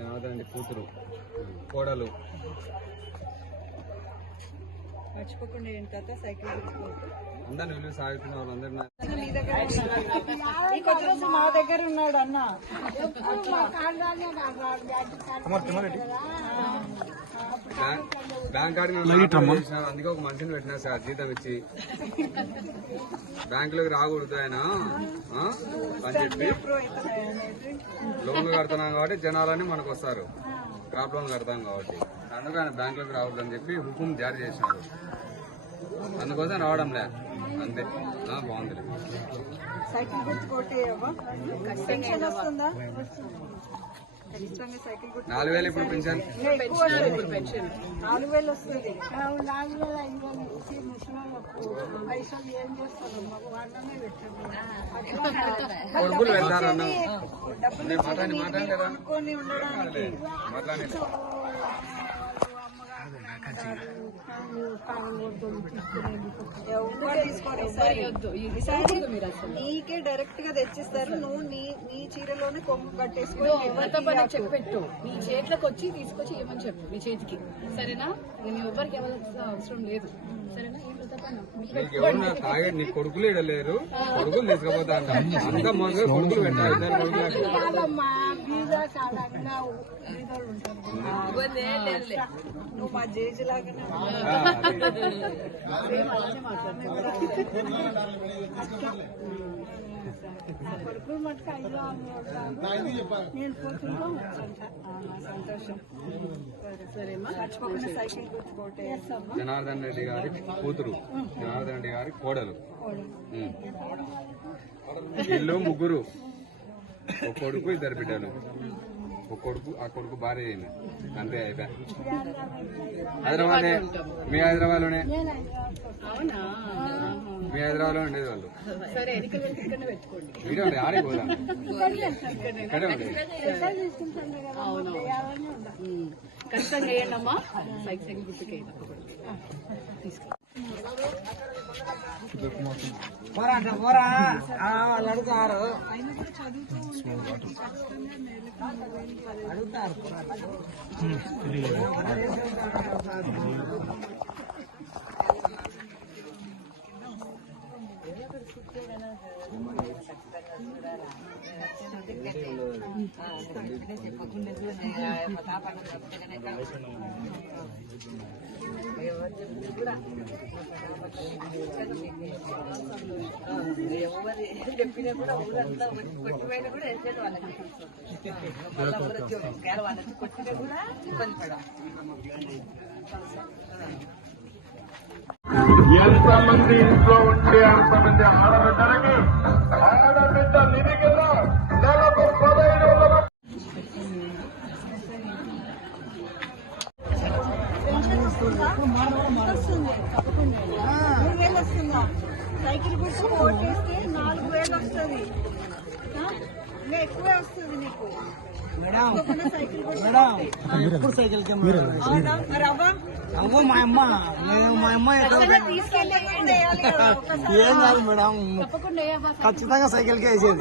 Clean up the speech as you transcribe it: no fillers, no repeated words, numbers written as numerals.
జనార్దన్ కూతురు కోడలు మర్చిపోకుండా ఏంటి తాత సైకిల్ అందరిని విలువ సాగుతున్న వాళ్ళందరూ మా దగ్గర ఉన్నాడు అన్న. బ్యాంక్ కార్డు అందుకే ఒక మనిషిని పెట్టినా సార్ జీతం ఇచ్చి బ్యాంకులోకి రాకూడదు ఆయన అని చెప్పి లోన్లు కడుతున్నాం కాబట్టి జనాలని మనకు వస్తారు. క్రాప్ లోన్ కడతాం కాబట్టి అందుకు ఆయన బ్యాంకులోకి రాకూడదు అని చెప్పి హుకుం జారీ చేసినారు. అందుకోసం రావడంలే అంతే. బాగుంది. సైకిల్ గుర్తుకోటి 4,000 ఇప్పుడు పెన్షన్ 4,000 వస్తుంది. 4,500 పైసలు ఏం చేస్తారు మాకు వాళ్ళనే పెట్టండి. కొడుకులు పెడతారన్న కొనుక్కొని ఉండడానికి నీకే డైరెక్ట్ గా తెచ్చిస్తారు. నువ్వు నీ చీరలోనే కొంగు కట్టేసుకొని చెప్పెట్టు. నీ చేతిలోకి వచ్చి తీసుకొచ్చి ఏమని చెప్పు నీ చేతికి. సరేనా? నేను ఎవరికి ఎవరికి అవసరం లేదు. సరేనా? నీ కొడుకులు ఇడలేరు, కొడుకులు తీసుకుపోతా అంట. అంతా మొదలు కొడుకులు పెట్టాలి. నువ్వు మా జేజీ లాగానే కొడుకులు మటుకు 5 నేను సంతోషం. మర్చిపోకుండా సైకిల్ గుర్తుకోటే. జనార్దన్ రెడ్డి గారి కూతురు, జనార్దన్ రెడ్డి గారి కోడలు. వీళ్ళు ముగ్గురు, ఒక కొడుకు 2 బిడ్డలు. ఒక కొడుకు, ఆ కొడుకు భార్య అయింది. అంతే అయిపోయా. హైదరాబాద్, మీ హైదరాబాద్ లోనే, మీ హైదరాబాద్ లో ఉండేది వాళ్ళు. వీడియో ఆడే పోదా ఇక్కడే ఉండేది. ఖచ్చితంగా వేయండి అమ్మా. సైకిల్ గుర్తుకేయండి. అడుగుతారు. ఎవరు చెప్పినా కూడా ఊరంతా కొట్టిపోయినా కూడా వేసేది వాళ్ళకి. వాళ్ళకి కొట్టినా కూడా ఇబ్బంది పడాలి. ఎంతమంది ఇంట్లో ఉంటే అంతమంది ఆడబిడ్డలకి ఆడబిడ్డ నిధి కింద నెలకు 15,000 వస్తుందా? సైకిల్ గుర్తు ఓటేస్తే 4,000 వస్తుంది. ఇంకా ఎక్కువే వస్తుంది నీకు. ఎప్పుడు సైకిల్ మా అమ్మ ఏం కాదు మేడం, ఖచ్చితంగా సైకిల్ కే వేసేది.